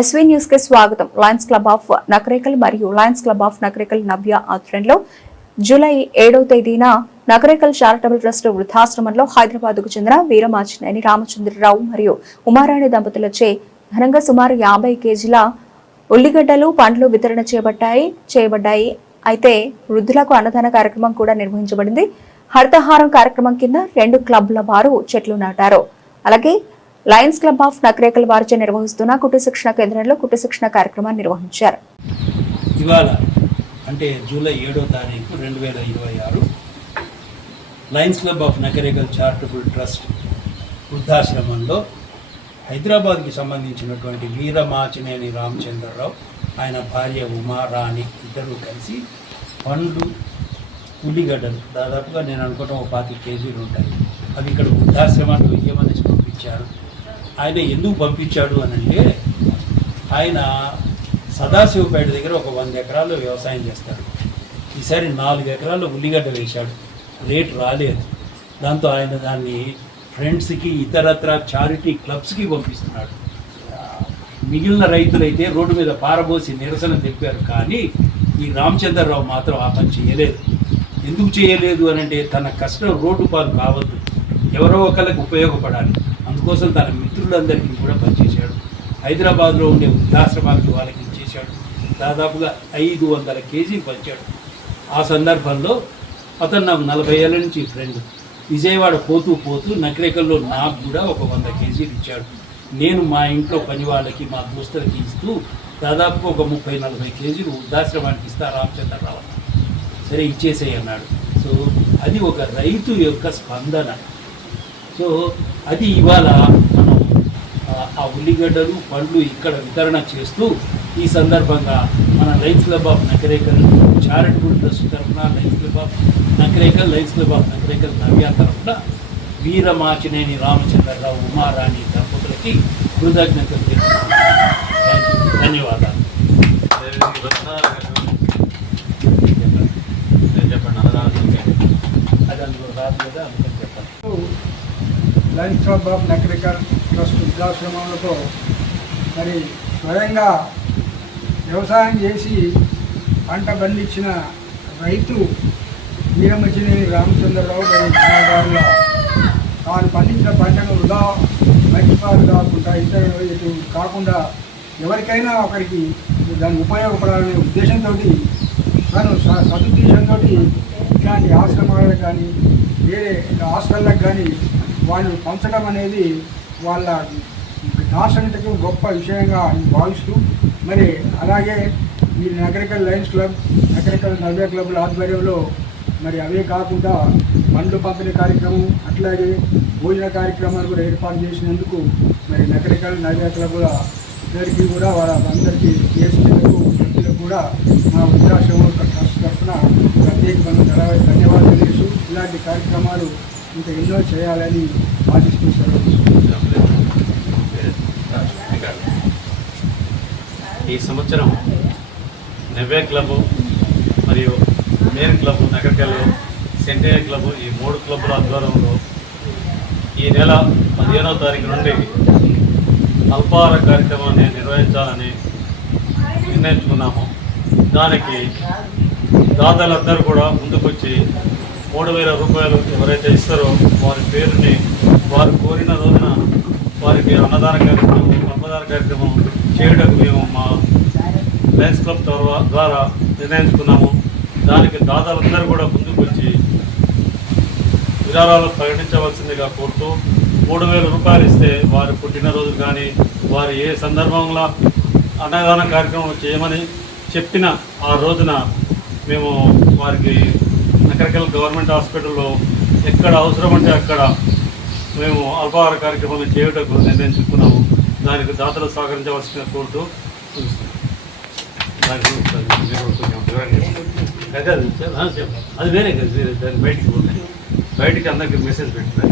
SV news కి స్వాగతం. Lions club of Nakrekal మరియు లయన్స్ క్లబ్ ఆఫ్ నకరేకల్ నవ్య ఆధ్వర్యంలో జూలై 7వ తేదీన నకరేకల్ చారిటబుల్ ట్రస్ట్ వృద్ధాశ్రమంలో హైదరాబాద్ కు చెందిన వీరమాచినేని రామచంద్రరావు మరియు ఉమారాణి దంపతులచే ఘనంగా సుమారు 50 కేజీల ఉల్లిగడ్డలు పండ్లు వితరణ చేయబడ్డాయి. అయితే వృద్ధులకు అన్నదాన కార్యక్రమం కూడా నిర్వహించబడింది. హరితహారం కార్యక్రమం కింద 2 క్లబ్ల వారు చెట్లు నాటారు. అలాగే లయన్స్ క్లబ్ ఆఫ్ నకరేకల్ వారిచే నిర్వహిస్తున్న కుటుంబ శిక్షణ కేంద్రంలో కుటుంబ శిక్షణ కార్యక్రమాన్ని నిర్వహించారు. ఇవాళ అంటే జూలై 7వ తారీఖు 2026 lions club of Nakrekal charitable trust వృద్ధాశ్రమంలో హైదరాబాద్కి సంబంధించినటువంటి వీరమాచినేని రామచంద్రరావు, ఆయన భార్య ఉమారాణి ఇద్దరు కలిసి పండ్లు, ఉల్లిగడ్డలు దాదాపుగా నేను అనుకోవటం 25 కేజీలు ఉంటాయి. అవి ఇక్కడ వృద్ధాశ్రమాన్ని ఇయ్యమనేసి పంపించారు. ఆయన ఎందుకు పంపించాడు అని అంటే, ఆయన సదాశివపేట దగ్గర ఒక 100 ఎకరాలు వ్యవసాయం చేస్తాడు. ఈసారి 4 ఎకరాలు ఉల్లిగడ్డ వేశాడు, రేటు రాలేదు. దాంతో ఆయన దాన్ని ఫ్రెండ్స్కి, ఇతరత్ర చారిటీ క్లబ్స్కి పంపిస్తున్నాడు. మిగిలిన రైతులైతే రోడ్డు మీద పారబోసి నిరసన తెలిపారు. కానీ ఈ రామచంద్రరావు మాత్రం ఆ పని చేయలేదు. ఎందుకు చేయలేదు అని అంటే, తన కష్టం రోడ్డు పాలు కావద్దు, ఎవరో ఒకరికి ఉపయోగపడాలి. అందుకోసం తన మిత్రులందరికీ కూడా పనిచేశాడు. హైదరాబాద్లో ఉండే వృద్ధాశ్రమానికి వాళ్ళకి ఇచ్చేశాడు. దాదాపుగా 500 కేజీలు పంచాడు. ఆ సందర్భంలో అతను నాకు 40 ఏళ్ళ నుంచి ఫ్రెండ్. విజయవాడ పోతూ పోతూ నకరేకల్లో నాకు కూడా ఒక 100 కేజీలు ఇచ్చాడు. నేను మా ఇంట్లో పని వాళ్ళకి, మా దోస్తులకి ఇస్తూ దాదాపుగా ఒక 30-40 కేజీలు వృద్ధాశ్రమానికి ఇస్తా రామచంద్రరావు. సరే ఇచ్చేసేయి అన్నాడు. సో అది ఒక రైతు యొక్క స్పందన. సో అది ఇవాళ మనం ఆ ఉల్లిగడ్డలు, పండ్లు ఇక్కడ వితరణ చేస్తూ, ఈ సందర్భంగా మన lions club of Nakrekal charitable trust తరఫున, lions club of Nakrekal, lions club of Nakrekal Navya తరఫున వీరమాచినేని రామచంద్రరావు, ఉమారాణి దంపతులకి కృతజ్ఞతలు తెలుపుతున్నాను. ధన్యవాదాలు. అది అందులో రాదు కదా, అందుకని చెప్పండి. Lions club of Nakrekal trust వృద్ధాశ్రమంలో మరి స్వయంగా వ్యవసాయం చేసి పంట పండించిన రైతు వీరమాచినేని రామచంద్రరావు గారి తాను పండించిన పంటను వృధా మట్టిపాలు కాకుండా ఇటు కాకుండా ఎవరికైనా ఒకరికి దాన్ని ఉపయోగపడాలనే ఉద్దేశంతో, తను సదుద్దేశంతో ఇట్లాంటి ఆశ్రమాలకు కానీ వేరే హాస్టళ్ళకు కానీ వాళ్ళు పంచడం అనేది వాళ్ళ దార్శనికతకు గొప్ప విషయంగా భావిస్తూ, మరి అలాగే ఈ నకరేకల్ లయన్స్ క్లబ్, నకరేకల్ నవ్య క్లబ్ల ఆధ్వర్యంలో మరి అవే కాకుండా పండ్లు పంపిణీ కార్యక్రమం, అట్లాగే భోజన కార్యక్రమాలు కూడా ఏర్పాటు చేసినందుకు మరి నకరేకల్ నవ్య క్లబ్ల ఇద్దరికి కూడా వాళ్ళందరికీ చేసినందుకు వ్యక్తులకు కూడా మా వృద్ధాశ్రమం ట్రస్ట్ తరఫున ప్రత్యేకమైన ధన్యవాదాలు తెలుసు. ఇలాంటి కార్యక్రమాలు ఇంకా ఎన్నో చేయాలని ఆశిస్తున్నారు. ఈ సంవత్సరం నవ్య క్లబ్ మరియు మేర్ క్లబ్ నకరేకల్, సెంటైనరీ క్లబ్, ఈ 3 క్లబ్ల ఆధ్వర్యంలో ఈ నెల 15వ తారీఖు నుండి అల్పాహార కార్యక్రమాన్ని నిర్వహించాలని నిర్ణయించుకున్నాము. దానికి దాతలందరూ కూడా ముందుకొచ్చి 3000 రూపాయలు ఎవరైతే ఇస్తారో వారి పేరుని వారు కోరిన రోజున వారికి అన్నదాన కార్యక్రమం చేయడానికి మేము మా లయన్స్ క్లబ్ ద్వారా నిర్ణయించుకున్నాము. దానికి దాతలందరూ కూడా ముందుకొచ్చి విరాళాలు ప్రకటించవలసిందిగా కోరుతూ, 3000 రూపాయలు ఇస్తే వారి పుట్టినరోజు కానీ వారు ఏ సందర్భంలో అన్నదాన కార్యక్రమం చేయమని చెప్పిన ఆ రోజున మేము వారికి నకరేకల్ గవర్నమెంట్ హాస్పిటల్లో ఎక్కడ అవసరం అంటే అక్కడ మేము అల్పాహార కార్యక్రమాలు చేయటకు నిర్ణయించుకున్నాము. దానికి దాతలు సహకరించవలసిందిగా కోరుతూ అది వేరే కదా, దాన్ని బయటికి అందరికీ మెసేజ్ పెట్టినారు.